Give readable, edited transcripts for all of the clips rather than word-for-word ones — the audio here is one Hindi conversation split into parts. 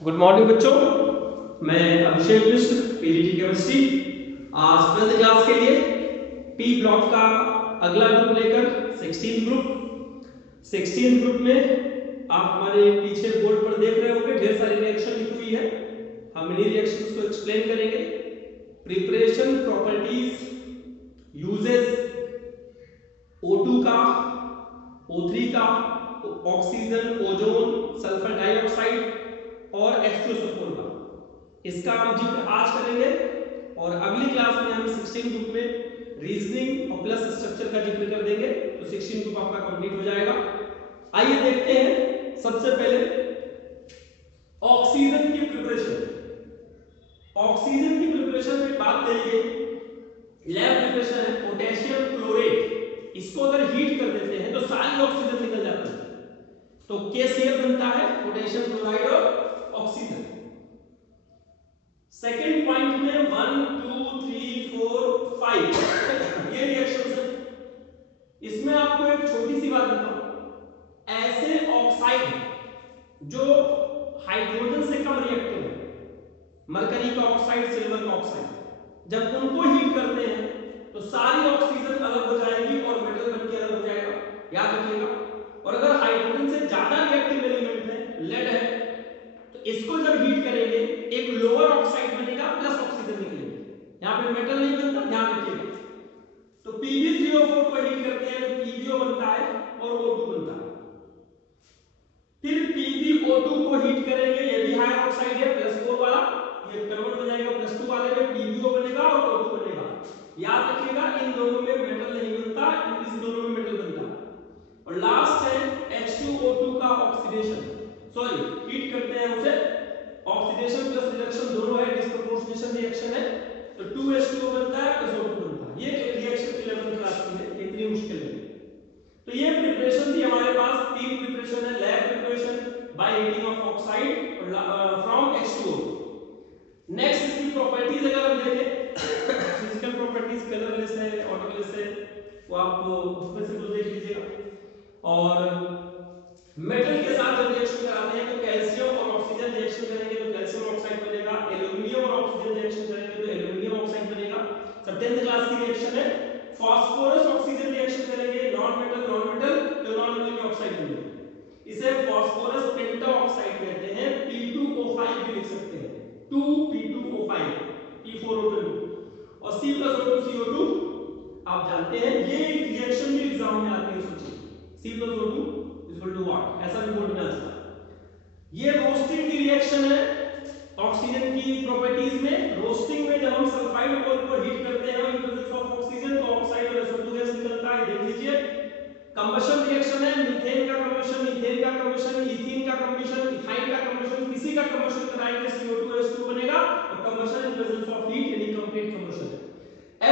गुड मॉर्निंग बच्चों, मैं अभिषेक मिश्र पीजीटी केमिस्ट्री आज 12th क्लास के लिए पी ब्लॉक का अगला ग्रुप लेकर 16th ग्रुप में आप हमारे पीछे बोर्ड पर देख रहे होंगे ढेर सारी रिएक्शन लिखी हुई है। हम इन्हीं रिएक्शंस को एक्सप्लेन करेंगे। प्रिपरेशन, प्रॉपर्टीज, यूजेस O2 का, O3 का, ऑक्सीजन, ओजोन, सल्फर डाइऑक्साइड और H2SO4 का, इसका हम जिक्र आज करेंगे। और अगली क्लास में हम 16 ग्रुप में रीजनिंग और प्लस स्ट्रक्चर का जिक्र कर देंगे, तो 16 ग्रुप आपका कंप्लीट हो जाएगा। आइए देखते हैं सबसे पहले ऑक्सीजन की प्रिपरेशन। ऑक्सीजन की प्रिपरेशन में बात करिए, लैब प्रिपरेशन है पोटेशियम क्लोरेट। इसको अगर हीट कर देते हैं तो सारी ऑक्सीजन निकल जाती है, तो KCl बनता है पोटेशियम क्लोराइड और ऑक्सीजन। सेकंड पॉइंट में 1 2 3 4 5 ये रिएक्शंस है। इसमें आपको एक छोटी सी बात बताऊं, ऐसे ऑक्साइड जो हाइड्रोजन से कम रिएक्टिव है, मरकरी का ऑक्साइड, सिल्वर का ऑक्साइड, जब उनको हीट करते हैं तो सारी ऑक्सीजन अलग हो जाएगी और मेटल बन के अलग हो जाएगा, याद रखिएगा। और अगर हाइड्रोजन से ज्यादा रिएक्टिव एलिमेंट है, लेड है, तो इसको जब हीट करेंगे एक लोअर ऑक्साइड बनेगा प्लस ऑक्सीजन निकलेगी, यहां पे मेटल नहीं बनता, ध्यान रखिएगा। तो Pb3O4 को हीट करते हैं तो PbO बनता है और O2 बनता है। फिर PbO2 को हीट करेंगे, ये भी हायर ऑक्साइड है +4 वाला, ये कन्वर्ट हो जाएगा +2 वाले में, PbO बनेगा और O2 बनेगा। याद रखिएगा इन दोनों में मेटल नहीं बनता, इन दोनों में मेटल बनता है। और लास्ट है H2O2 का ऑक्सीडेशन, सॉरी हीट करते हैं उसे, ऑक्सीडेशन प्लस रिडक्शन दोनों है, डिस्प्रोपोर्शनेशन रिएक्शन है, तो 2H2O बनता है प्लस O2 बनता है। ये रिएक्शन 11th क्लास की है, इतनी मुश्किल नहीं। तो ये प्रिपरेशन थी हमारे पास, तीन प्रिपरेशन है, lab preparation by heating of oxide from H2O। Next इसकी प्रॉपर्टीज अगर हम देखें, फिजिकल प्रॉपर्टीज कलरलेस है, ऑटोलेस है, वो आप उसमें से कुछ देख लीजिएगा। और मेटल के साथ जब रिएक्शन कराते हैं तो कैल्शियम और ऑक्सीजन रिएक्शन करेंगे तो कैल्शियम ऑक्साइड बनेगा, एल्युमिनियम और ऑक्सीजन रिएक्शन करेंगे तो एल्युमिनियम ऑक्साइड बनेगा। सब 10th क्लास की रिएक्शन है। फास्फोरस ऑक्सीजन रिएक्शन करेंगे, नॉन मेटल तो नॉन मेटल की ऑक्साइड बनेगी, इसे फास्फोरस पेंटा ऑक्साइड कहते हैं। P2O5 भी लिख सकते हैं, 2P2O5, P4O2 और C+O2CO2 आप जानते हैं। ये रिएक्शन भी एग्जाम में आती है, सोचिए C+O2 = व्हाट, ऐसा भी बोर्ड में आता है। ये रोस्टिंग की रिएक्शन है ऑक्सीजन की प्रॉपर्टीज में। रोस्टिंग में जब हम सल्फाइड कोल को हीट करते हैं इन प्रेजेंस ऑफ ऑक्सीजन तो ऑक्साइड और SO2 गैस निकलता है, देख लीजिए। कंबशन रिएक्शन है, मीथेन का कंबशन, ईथेन का कंबशन, ईथीन का कंबशन, इथाइन का कंबशन, किसी का कंबशन कराएंगे CO2 और H2 बनेगा, और combustion in presence of heat यानी कंप्लीट कंबशन है।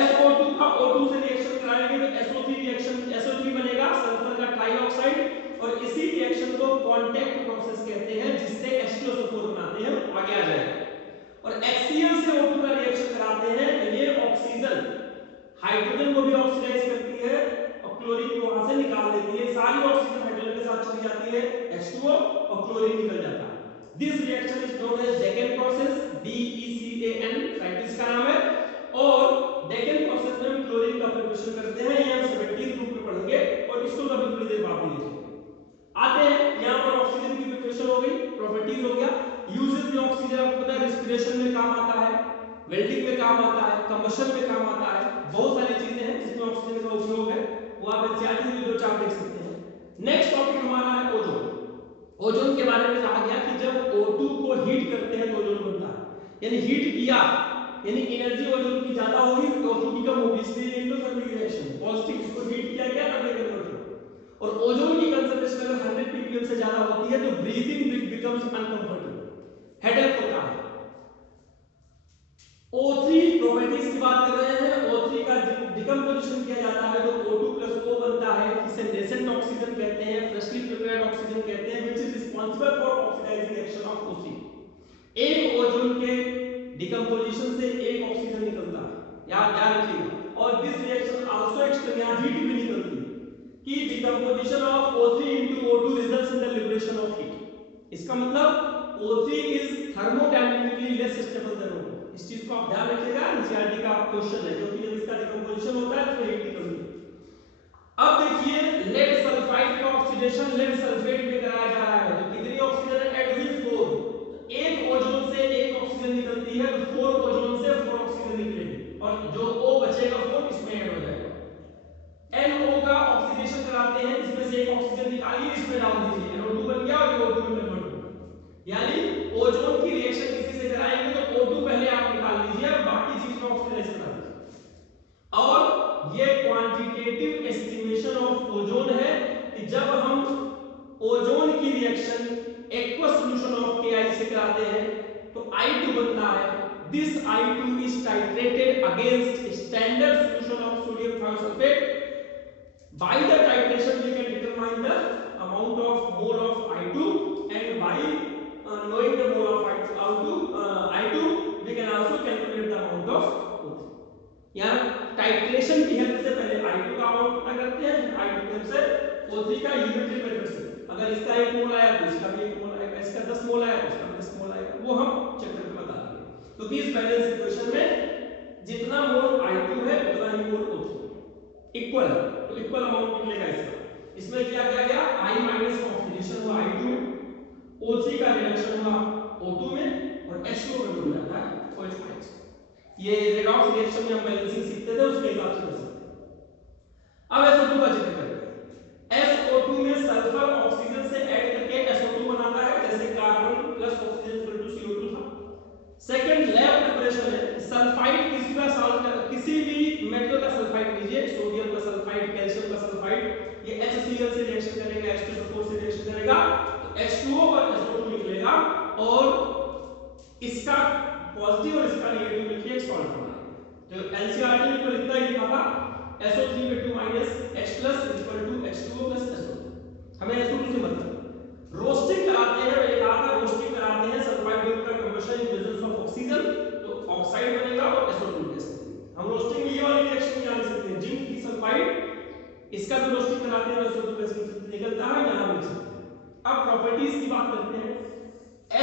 SO2 का O2 से रिएक्शन कराएंगे तो SO3 रिएक्शन, SO3 बनेगा सल्फर का ट्राइऑक्साइड, और इसी रिएक्शन को कांटेक्ट प्रोसेस कहते हैं, जिससे H2SO4 बनाते हैं, आगे आ जाएगा। और HCl से O2 का रिएक्शन कराते हैं तो ये ऑक्सीजन हाइड्रोजन को भी ऑक्सीडाइज करती है और क्लोरीन को वहां से निकाल देती है, सारी ऑक्सीजन हाइड्रोजन के साथ चली जाती है, H2O और क्लोरीन निकल जाता है। This reaction is known as Deacon process, DECAN scientist का नाम है। और डेकेन प्रोसेस में हम क्लोरीन का प्रिपरेशन करते हैं, ये हम 17 ग्रुप में पढ़ेंगे और इसको कभी थोड़ी देर बाद देखेंगे। आते हैं यहां पर ऑक्सीजन की प्रिपरेशन हो गई, प्रॉपर्टीज हो गया। यूजेस में ऑक्सीजन आपको पता है रेस्पिरेशन में काम आता है, वेल्डिंग में काम आता है, कंबशन में काम आता है, बहुत सारी चीजें हैं जिसमें ऑक्सीजन का उपयोग है, वो आप एनसीईआरटी में 2-4 देख सकते हैं। नेक्स्ट टॉपिक हमारा है ओजोन। ओजोन के बारे में कहा गया कि जब O2 को हीट करते हैं तो ओजोन बनता है, यानी हीट किया यानी एनर्जी ओजोन की ज्यादा होगी तो O2 की कम होगी, इसलिए एंडोथर्मिक रिएक्शन पॉजिटिव, इसको हीट किया गया तब ये कन्वर्ट हुआ। और ओजोन की कंसंट्रेशन अगर 100 ppm से ज्यादा होती है तो ब्रीथिंग बिकम्स अनकंफर्टेबल, हेडेक होता है। O3 प्रॉपर्टीज की बात कर रहे हैं, O3 का डिकम्पोजिशन किया जाता है तो O2 + O बनता है, इसे नेसेंट ऑक्सीजन कहते हैं, फ्रेशली प्रिपेयर्ड ऑक्सीजन कहते हैं, which is responsible for oxidising reaction of O3। एक ओजोन के डिकम्पोजिशन से एक ऑक्सीजन निकलता है, याद रखिएगा। और दिस रिएक्शन आल्सो एक्सटर्न, यहां हीट भी निकलती है कि decomposition of O3 into O2 results in the liberation of heat। इसका मतलब O3 is thermodynamically less stable than water. इस चीज को आप ध्यान रखिएगा, एनसीईआरटी का क्वेश्चन है, क्योंकि जब इसका डिकम्पोजिशन होता है तो हीट निकलती है। अब देखिए लेड सल्फाइड का ऑक्सीडेशन लेड सल्फेट में कराया जा रहा है, तो कितनी ऑक्सीजन ऐड हुई 4, एक ओजोन से एक ऑक्सीजन निकलती है, तो 4 ओजोन से 4 ऑक्सीजन निकलेगी और जो O बचेगा 4 इसमें ऐड हो जाएगा। NO का ऑक्सीडेशन कराते हैं, इसमें से एक ऑक्सीजन निकालिए, इसमें डाल दीजिए, NO2 बन गया और ये O2 में कन्वर्ट हो गया। यानी ओजोन की रिएक्शन किसी से कराएंगे तो O2 पहले आप निकाल लीजिए और बाकी चीज में ऑक्सीडाइज करा दीजिए। और ये क्वांटिटेटिव एस्टिमेशन ऑफ ओजोन है कि जब हम ओजोन की reaction aqueous solution of KI से कराते हैं तो I2 बनता है। This I2 is titrated against standard solution of sodium thiosulfate. By the titration we can determine the amount of mole of I2, and by knowing the mole of I2 we can also calculate the amount of O3. यहाँ टाइट्रेशन की हेल्प से पहले I2 का अमाउंट पता करते हैं, I2 की हेल्प से O3 का यूनिटरी मेथड से अगर इसका 1 मोल आया तो इसका भी 1 मोल आएगा, इसका 10 मोल आया तो इसका भी 10 मोल आएगा, वो हम चेक करके बता देंगे। तो इस बैलेंस इक्वेशन में जितना मोल I2 है उतना ही मोल O3 इक्वल है, तो इक्वल अमाउंट निकलेगा इसका। इसमें क्या किया गया, I माइनस का ऑक्सीडेशन हुआ I2 में, O3 का रिडक्शन हुआ O2 में और H2O में मिल जाता है OH माइनस। ये रेडॉक्स रिएक्शन में हम बैलेंसिंग सीखते थे, उसके हिसाब से कर सकते हैं। अब SO2 का जिक्र करें। SO2 में सल्फर ऑक्सीजन से ऐड करके SO2 बनाता है, जैसे carbon plus oxygen equal to CO2 था। सेकंड लैब प्रिपरेशन है, सल्फाइड किसी भी मेटल का सल्फाइड लीजिए, सोडियम का सल्फाइड, कैल्शियम का सल्फाइड, ये HCl से रिएक्शन करेगा, H2SO4 से रिएक्शन करेगा तो H2O और SO2 निकलेगा और इसका पॉजिटिव और इसका नेगेटिव मिलके एक सॉल्ट बनाएगा। तो एनसीईआरटी में तो लिखता ही लिखा था SO3 minus H plus equal to H2O plus SO2। हमें SO2 से मतलब रोस्टिंग कराते हैं, मैंने कहा था रोस्टिंग कराते हैं सल्फाइड ग्रुप का combustion in presence of oxygen, तो ऑक्साइड बनेगा और SO2 गैस। हम रोस्टिंग में ये वाली रिएक्शन जान सकते हैं, जिंक की सल्फाइड इसका भी रोस्टिंग कराते हैं, SO2 गैस निकलता है, यहां लिख सकते हैं। अब प्रॉपर्टीज की बात करते हैं।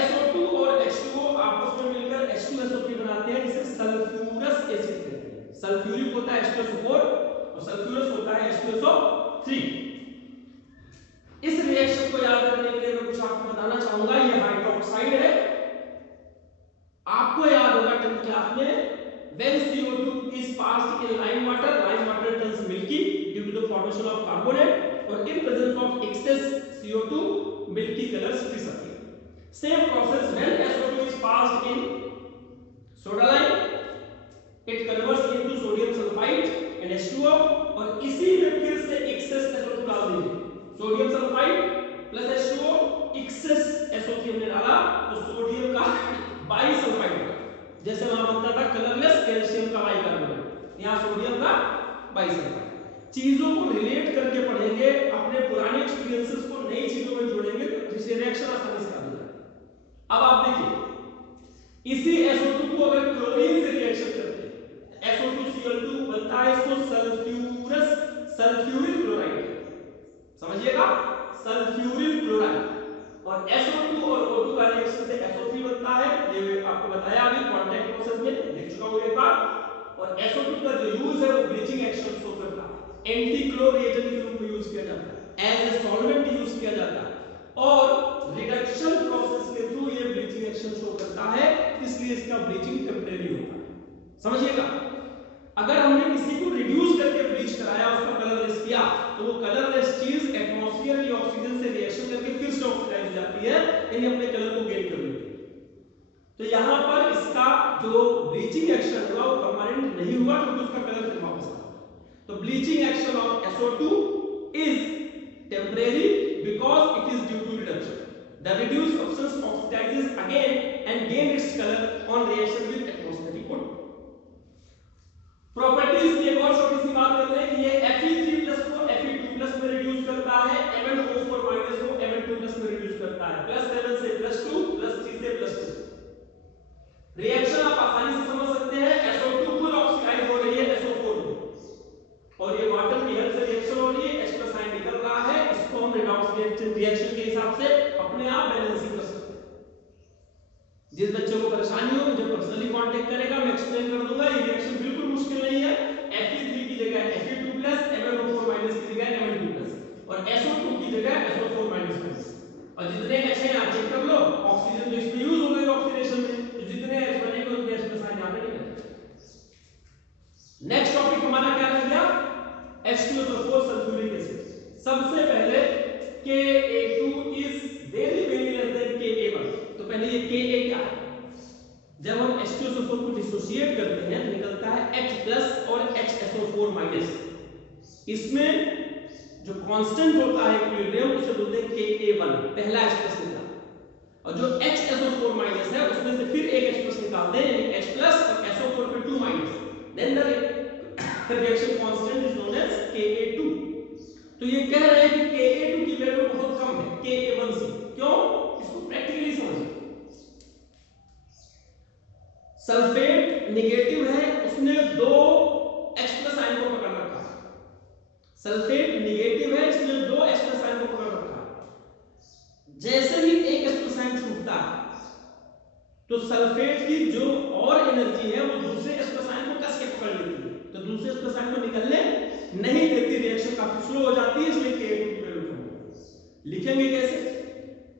SO2 और H2O आपस में मिलकर H2SO3 बनाते हैं, जिसे सल्फ्यूरस एसिड कहते हैं। सल्फ्यूरिक होता है H2SO4 और सल्फ्यूरस होता है H2SO3। इस रिएक्शन को याद करने के लिए मैं कुछ आपको बताना चाहूंगा। ये हाइड्रोक्साइड है, आपको याद होगा 10th क्लास में when CO2 is passed in lime water turns milky due to the formation of carbonate or in presence of excess CO2 milky colors disappear. Same process when SO2 is passed in soda lime, it converts into sodium sulfide and H2O और इसी में फिर से excess SO2 डाल दीजिए, sodium sulphide plus H2O excess SO3 हमने डाला तो सोडियम का बाइसल्फाइड, जैसे वहां बनता था कलरलेस कैल्शियम का बाइकार्बोनेट, यहाँ सोडियम का बाइसल्फाइड। चीजों को रिलेट करके पढ़ेंगे, अपने पुराने एक्सपीरियंसेस को नई चीजों में जोड़ेंगे तो जिससे रिएक्शन आसानी से आ जाएगा। अब आप देखिए इसी SO2 को अगर क्लोरीन से रिएक्शन करते हैं SO2Cl2 बनता है, इसको सल्फ्यूरिल क्लोराइड समझिएगा, सल्फ्यूरिल क्लोराइड। और SO2 और O2 का रिएक्शन से SO3 बनता है, ये आपको बताया अभी कांटेक्ट प्रोसेस में देख चुका हूं एक बार। और SO2 का जो यूज है वो ब्लीचिंग एक्शन शो करता है, एंटी क्लो रिएजेंट के रूप में यूज किया जाता है, एज ए सॉल्वेंट यूज किया जाता है और रिडक्शन प्रोसेस के थ्रू ये ब्लीचिंग एक्शन शो करता है, इसलिए इसका ब्लीचिंग टेंपरेरी होता है। समझिएगा, अगर हमने किसी को रिड्यूस करके ब्लीच कराया, उसका कलरलेस किया, तो वो कलरलेस चीज एटमॉस्फेयर की ऑक्सीजन से रिएक्शन करके फिर से ऑक्सीडाइज हो जाती है, यानी अपने कलर को गेन कर लेती है। तो यहां पर इसका जो ब्लीचिंग एक्शन हुआ वो परमानेंट नहीं हुआ, क्योंकि उसका कलर फिर वापस आ गया। तो bleaching action of SO2 is temporary because it is due to reduction. The reduced substance oxidizes again and gain its color on reaction with atmospheric O2. Properties की एक और छोटी सी बात कर लें कि ये Fe3+ को Fe2+ में रिड्यूस करता है, MnO4- को Mn2+ में रिड्यूस करता है, +7 से +2, +3 से +2। रिएक्शन आप आसानी से समझ सकते हैं, SO2 खुद ऑक्सीडाइज हो रही है SO4 में और ये वाटर की हेल्प से रिएक्शन हो रही है, H+ आयन निकल रहा है, इसको हम रिडॉक्स रिएक्शन के हिसाब से अपने आप बैलेंसिंग कर सकते हैं। जिस बच्चे को परेशानी हो मुझे पर्सनली कांटेक्ट करेगा, मैं एक्सप्लेन कर दूंगा। ये रिएक्शन बिल्कुल मुश्किल नहीं है। Fe3 की जगह Fe2+ MnO4- की जगह Mn2+ और SO2 की जगह SO4-। और जितने H हैं आप चेक कर लो, ऑक्सीजन तो इसमें यूज हो गई ऑक्सीडेशन में, तो जितने H बनेंगे उतने H प्लस आयन यहां पे निकल। नेक्स्ट टॉपिक हमारा क्या रह गया? H2SO4 sulphuric acid. सबसे पहले Ka2 is very less than Ka1। तो पहले ये Ka क्या है? जब हम H2SO4 को डिसोसिएट करते हैं तो निकलता है H+ और HSO4-। इसमें जो कांस्टेंट होता है इक्विलिब्रियम उसे बोलते हैं Ka1, पहला H+ निकला। और जो HSO4- है उसमें से फिर एक H+ निकालते हैं, यानी H+ और SO4 पे 2-। Then the reaction constant is known as Ka2। तो ये कह रहे हैं कि Ka2 की वैल्यू बहुत कम है Ka1 से। क्यों? इसको प्रैक्टिकली समझिए। सल्फेट नेगेटिव है, उसने 2 H+ आयन को पकड़ रखा है। सल्फेट नेगेटिव है, इसने 2 H+ आयन को पकड़ रखा है। जैसे ही एक H+ आयन छूटता है तो सल्फेट की जो और एनर्जी है वो दूसरे H+ आयन को कस के पकड़ लेती है, तो दूसरे H+ आयन को निकलने नहीं देती, रिएक्शन काफी स्लो हो जाती है, इसलिए Ka2 की वैल्यू कम है। लिखेंगे कैसे?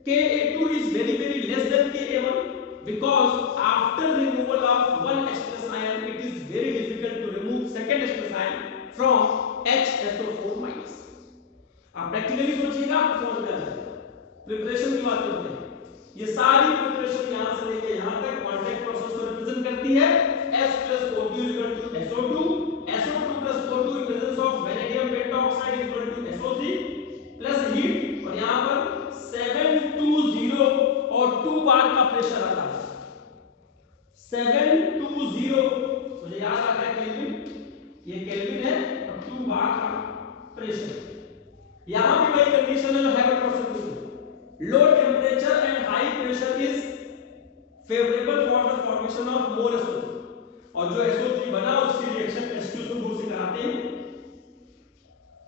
Ka2 is very less than Ka1 because after removal of one H+ ion it is very difficult to remove second H+ ion from HSO4-। आप प्रैक्टिकली सोचिएगा, आपको समझ में आ जाएगा। प्रिपरेशन की बात करते हैं। ये सारी प्रिपरेशन यहां से लेके यहां तक कांटेक्ट प्रोसेस को रिप्रेजेंट करती है। H+O2 = SO2, SO2 + O2 in presence of vanadium pentoxide = SO3 plus heat, और यहां पर 720 और 2 बार का प्रेशर आता है। 720 मुझे याद आता है केल्विन, ये केल्विन है, और 2 बार का प्रेशर। यहां भी वही कंडीशन है जो हैबल प्रोसेस में। लो temperature and high pressure is favourable for the formation of more SO3। और जो SO3 बना उसकी रिएक्शन H2SO4 से कराते हैं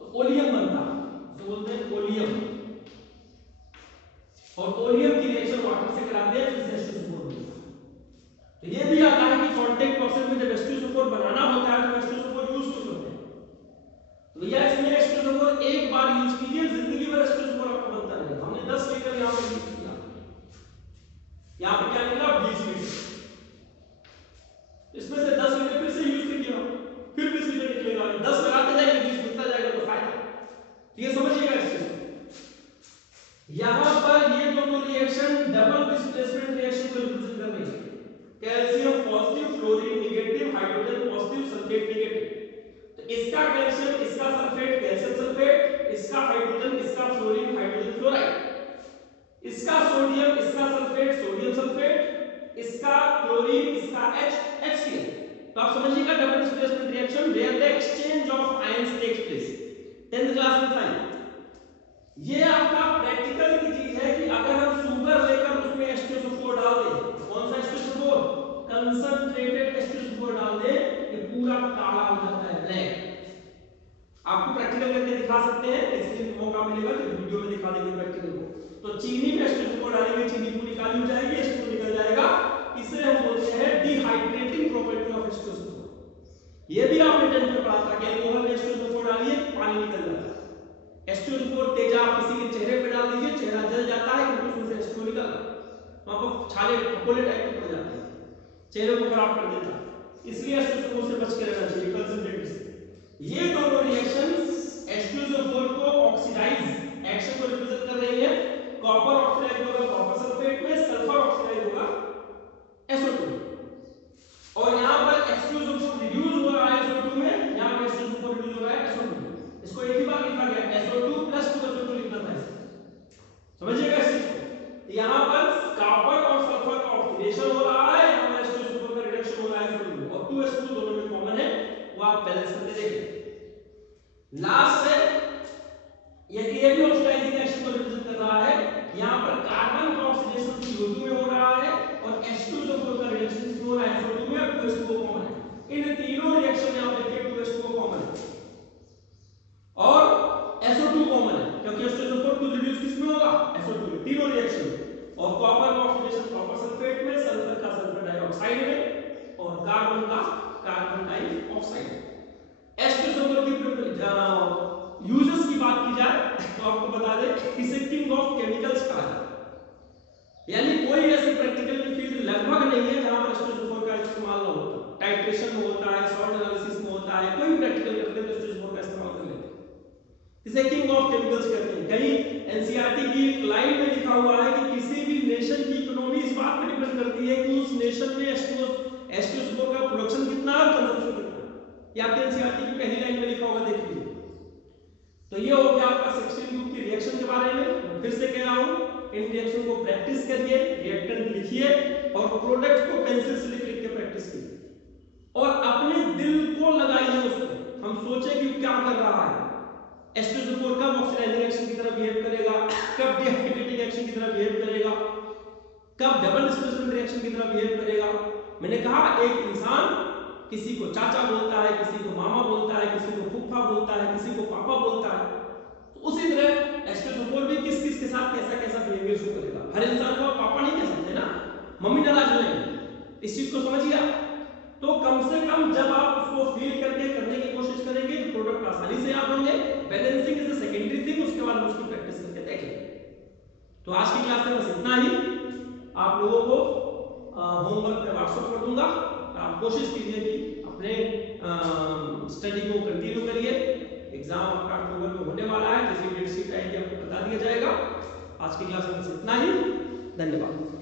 तो ओलियम बनता है, तो बोलते हैं ओलियम। और ओलियम की रिएक्शन वाटर से कराते हैं, जिससे H2SO4 बनता है। तो ये भी आता है कि कांटेक्ट प्रोसेस में जब H2SO4 बनाना होता है तो H2SO4 यूज क्यों करते हैं? तो भैया इसमें H2SO4 एक बार यूज कीजिए, जिंदगी भर H2SO4 आपको बनता रहेगा। हमने 10 लीटर यहां पे यूज किया, यहां पे क्या निकला? 20 लीटर। इसमें से 10 लीटर फिर से यूज किया, फिर 20 लीटर निकलेगा। 10 लगाते जाएंगे, 20 निकलता जाएगा, तो फायदा। ये समझिएगा इस चीज को। यहां पर ये दोनों रिएक्शन डबल डिस्प्लेसमेंट रिएक्शन को रिप्रेजेंट कर रही है। Calcium positive, fluorine negative, hydrogen positive, sulphate negative. तो इसका कैल्शियम, इसका सल्फेट, कैल्शियम सल्फेट, इसका हाइड्रोजन, इसका फ्लोरीन, हाइड्रोजन फ्लोराइड, इसका सोडियम, इसका सल्फेट, सोडियम सल्फेट, इसका क्लोरीन, इसका HCl। तो आप समझिएगा double displacement reaction where the exchange of ions takes place. 10th class में था ये आपका प्रैक्टिकल की चीज है कि अगर हम शुगर लेकर उसमें H2SO4 डाल दें, कौन सा H2SO4? कंसंट्रेटेड H2SO4 डाल दें, ये पूरा काला हो जाता है, ब्लैक। आपको प्रैक्टिकल करके दिखा सकते हैं, इसलिए मौका मिलेगा कि वीडियो में दिखा देंगे प्रैक्टिकल को। तो चीनी में H2SO4 डालेंगे, चीनी पूरी काली हो जाएगी, H2 निकल जाएगा। इसे हम बोलते हैं डिहाइड्रेटिंग प्रॉपर्टी ऑफ H2SO4। ये भी आपने 10th में पढ़ा था कि अल्कोहल में H2SO4 डालिए, पानी निकल जाता है। H2SO4 तेज आप किसी के चेहरे पे डाल दीजिए, चेहरा जल जाता है क्योंकि उसमें से H2 निकल रहा है, वहां पर छाले फकोले टाइप के पड़ जाते हैं, चेहरे को खराब कर देता है। इसलिए H2SO4 से बच के रहना चाहिए कंसंट्रेट से। ये दोनों रिएक्शंस H2SO4 को ऑक्सीडाइज एक्शन को रिप्रेजेंट कर रही है। कॉपर ऑक्सीडाइज होगा कॉपर सल्फेट में, सल्फर ऑक्सीडाइज होगा SO2। और यहां पर H2SO4 रिड्यूस हो रहा है SO2 में, यहां पर H2SO4 रिड्यूस हो रहा है SO2। इसको एक ही बार लिखा गया, SO2 + 2SO2 लिखना था इसे। समझिएगा इस चीज को। यहां पर कॉपर और सल्फर का ऑक्सीडेशन हो रहा है, यहां पर H2SO4 का रिडक्शन हो रहा है SO2 में, और 2SO2 दोनों में कॉमन है, वो आप बैलेंस करके देखें। लास्ट है ये भी ऑक्सीडाइजिंग एक्शन को रिप्रेजेंट कर रहा है। यहां पर कार्बन का ऑक्सीडेशन CO2 में हो रहा है और H2SO4 का रिडक्शन किसमें हो रहा है? SO2 में, और 2H2O कॉमन है। इन तीनों रिएक्शन में आप देखिए 2H2O कॉमन है और SO2 कॉमन है, क्योंकि H2SO4 को रिड्यूस किसमें होगा? SO2 में, तीनों रिएक्शन में। और कॉपर का ऑक्सीडेशन कॉपर सल्फेट में, सल्फर कार्बन का कार्बन डाइऑक्साइड। H2SO4 की यूजेस की बात की जाए तो आपको बता दें इसे किंग ऑफ केमिकल्स कहा जाता है, यानी कोई ऐसी प्रैक्टिकल की फील्ड लगभग नहीं है जहां पर H2SO4 का इस्तेमाल ना होता। टाइट्रेशन में होता है, सॉल्ट एनालिसिस में होता है, कोई भी प्रैक्टिकल करते हैं तो H2SO4 का इस्तेमाल कर लेते हैं। इसे किंग ऑफ केमिकल्स कहते हैं। कहीं एनसीईआरटी की एक लाइन में लिखा हुआ है कि किसी भी नेशन की इकोनॉमी इस बात पर डिपेंड करती है कि उस नेशन में H2SO4 का प्रोडक्शन कितना है और कंजम्पशन कितना है। ये आपके एनसीईआरटी की पहली लाइन में लिखा होगा, देख लीजिए। तो ये हो गया आपका 16 ग्रुप की रिएक्शन के बारे में। मैं फिर से कह रहा हूं, इन रिएक्शन को प्रैक्टिस करिए, रिएक्टेंट लिखिए और प्रोडक्ट को पेंसिल से लिख लिख के प्रैक्टिस कीजिए और अपने दिल को लगाइए उस पर। हम सोचे कि क्या कर रहा है, H2SO4 कब ऑक्सीडाइजिंग एक्शन की तरह बिहेव करेगा, कब डिहाइड्रेटिंग एक्शन की तरह बिहेव करेगा, कब डबल डिस्प्लेसमेंट रिएक्शन की तरह बिहेव करेगा। मैंने कहा एक इंसान किसी को चाचा बोलता है, किसी को मामा बोलता है, किसी को फूफा बोलता है, किसी को पापा बोलता है, तो उसी तरह H2SO4 भी किस किस के साथ कैसा कैसा बिहेवियर शो करेगा। हर इंसान को आप पापा नहीं कह सकते ना, मम्मी नाराज हो जाएंगे। इस चीज को समझिए आप। तो कम से कम जब आप उसको फील करके करने की कोशिश करेंगे तो प्रोडक्ट आसानी से याद होंगे। Balancing is the secondary thing, उसके बाद हम उसकी प्रैक्टिस करके देखेंगे। तो आज की क्लास में बस इतना ही। आप लोगों को होमवर्क पे व्हाट्सएप कर दूंगा, आप कोशिश कीजिए कि अपने स्टडी को कंटिन्यू करिए। एग्जाम आपका अक्टूबर में होने वाला है, जैसे डेट शीट आएगी आपको बता दिया जाएगा। आज की क्लास में बस इतना ही। धन्यवाद।